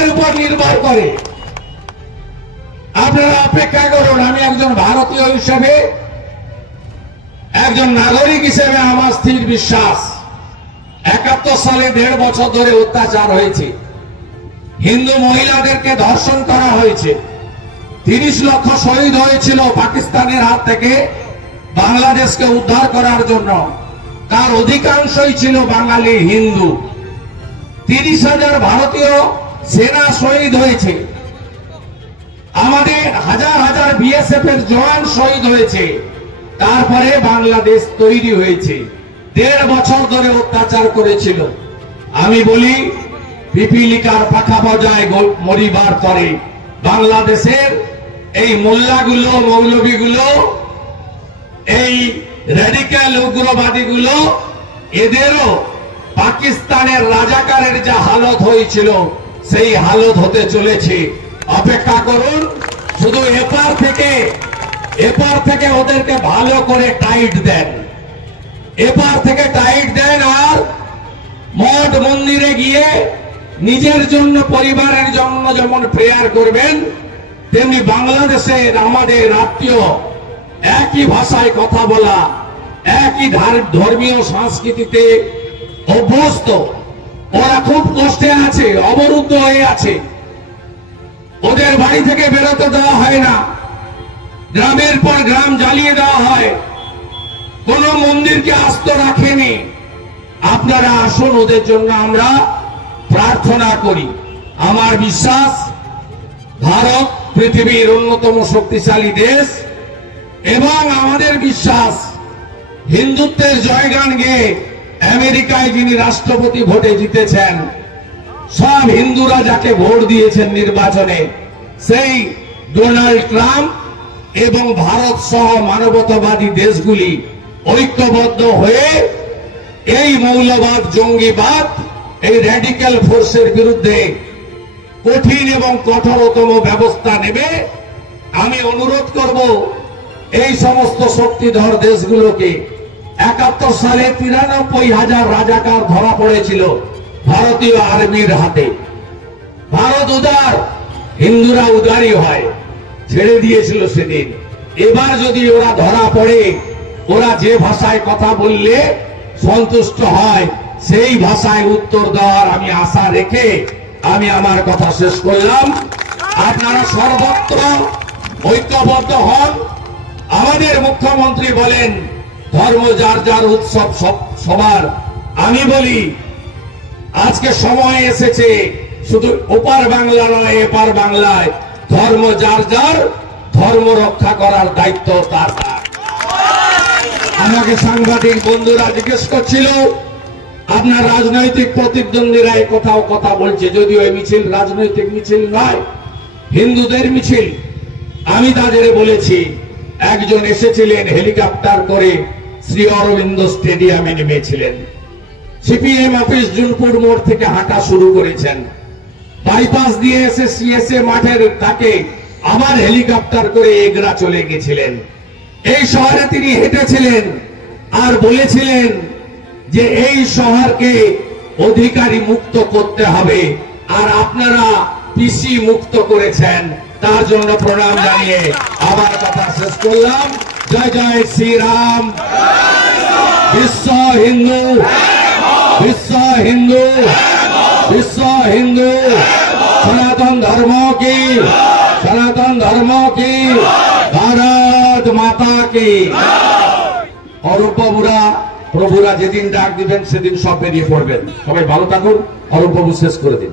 কিসের উপর নির্ভর করে? আপনারা অপেক্ষা করুন। আমি একজন ভারতীয় হিসেবে, একজন নাগরিক হিসেবে আমার স্থির বিশ্বাস, 71 সালে 1.5 বছর ধরে অত্যাচার হয়েছে, হিন্দু মহিলাদেরকে ধর্ষণ করা হয়েছে, 30 লক্ষ শহীদ হয়েছিল পাকিস্তানের হাত থেকে বাংলাদেশকে উদ্ধার করার জন্য। তার অধিকাংশই ছিল বাঙালি হিন্দু। 30,000 ভারতীয় সেনা শহীদ হয়েছে, আমাদের হাজার হাজার বিএসএফ এর জওয়ান শহীদ হয়েছে। তারপরে বাংলাদেশ তৈরি হয়েছে। 1.5 বছর ধরে অত্যাচার করেছিল। আমি বলি, পিপিলিকার পাখা বজায় মরিবার পরে বাংলাদেশের এই মোল্লাগুলো, মৌলবীগুলো, এই রেডিক্যাল উগ্রবাদীগুলো, এদেরও পাকিস্তানের রাজাকারের যা হালত হয়েছিল সেই হালত হতে চলেছে। অপেক্ষা করুন। শুধু এপার থেকে ওদেরকে ভালো করে টাইট দেন, এপার থেকে টাইট দেন। আর মঠ মন্দিরে গিয়ে নিজের জন্য, পরিবারের জন্য যেমন প্রেয়ার করবেন, তেমনি বাংলাদেশের আমাদের আত্মীয়, একই ভাষায় কথা বলা, একই ধর্মীয় সংস্কৃতিতে অভ্যস্ত, ওরা খুব কষ্টে আছে, অবরুদ্ধ হয়ে আছে। ওদের বাড়ি থেকে বেরোতে দেওয়া হয় না, গ্রামের পর গ্রাম জ্বালিয়ে দেওয়া হয়, কোন মন্দিরকে আস্ত রাখেনি। আপনারা আসুন, ওদের জন্য আমরা প্রার্থনা করি। আমার বিশ্বাস, ভারত পৃথিবীর অন্যতম শক্তিশালী দেশ, এবং আমাদের বিশ্বাস, হিন্দুত্বের জয়গান গেয়ে আমেরিকায় যিনি রাষ্ট্রপতি ভোটে জিতেছেন, সব হিন্দুরা যাকে ভোট দিয়েছেন নির্বাচনে, সেই ডোনাল্ড ট্রাম্প এবং ভারত সহ মানবতাবাদী দেশগুলি ঐক্যবদ্ধ হয়ে এই মৌলবাদ, জঙ্গিবাদ, এই র্যাডিক্যাল ফোর্সের বিরুদ্ধে কঠিন এবং কঠোরতম ব্যবস্থা নেবে। আমি অনুরোধ করব এই সমস্ত শক্তিধর দেশগুলোকে। 71 সালে 93,000 রাজাকার ধরা পড়েছিল ভারতীয় আর্মির হাতে। ভারত উদার, হিন্দুরা উদারই হয়, ছেড়ে দিয়েছিল সেদিন। এবার যদি ওরা ধরা পড়ে, ওরা যে ভাষায় কথা বললে সন্তুষ্ট হয়, সেই ভাষায় উত্তর দেওয়ার আমি আশা রেখে আমি আমার কথা শেষ করলাম। আপনারা সর্বত্র ঐক্যবদ্ধ হন। আমাদের মুখ্যমন্ত্রী বলেন, ধর্ম যার যার, উৎসব সবার। আমি বলি, আজকে সময় এসেছে, শুধু ওপার বাংলা নয়, এপার বাংলায় ধর্ম যার যার, ধর্ম রক্ষা করার দায়িত্ব তার। আমাকে সাংবাদিক বন্ধুরা জিজ্ঞেস করছিল, আপনার রাজনৈতিক প্রতিদ্বন্দ্বীরা কোথাও কথা বলছে, যদিও এই মিছিল রাজনৈতিক মিছিল নয়, হিন্দুদের মিছিল। আমি তাদের বলেছি, একজন এসেছিলেন হেলিকপ্টার করে, শ্রী অরবিন্দ স্টেডিয়ামে নেমেছিলেন, সিপিএম অফিস জুনপুর মোড় থেকে হাঁটা শুরু করেছেন, বাইপাস দিয়ে এসে সিএসএ মাঠের তাকে আবার হেলিকপ্টার করে এগরা চলে গেছিলেন। এই শহরে তিনি হেঁটেছিলেন আর বলেছিলেন যে এই শহরকে অধিকারী মুক্ত করতে হবে, আর আপনারা পিসি মুক্ত করেছেন, তার জন্য প্রণাম জানিয়ে আমার কথা শেষ করলাম। জয় জয় শ্রীরাম। বিশ্ব হিন্দু, বিশ্ব হিন্দু, বিশ্ব হিন্দু। সনাতন ধর্ম কি, সনাতন ধর্ম কি, ভারত মাতা কি। অরূপ প্রভুরা যেদিন ডাক দিবেন সেদিন সব বেরিয়ে পড়বেন। সবাই ভালো থাকুন। অরূপ শেষ করে দিন।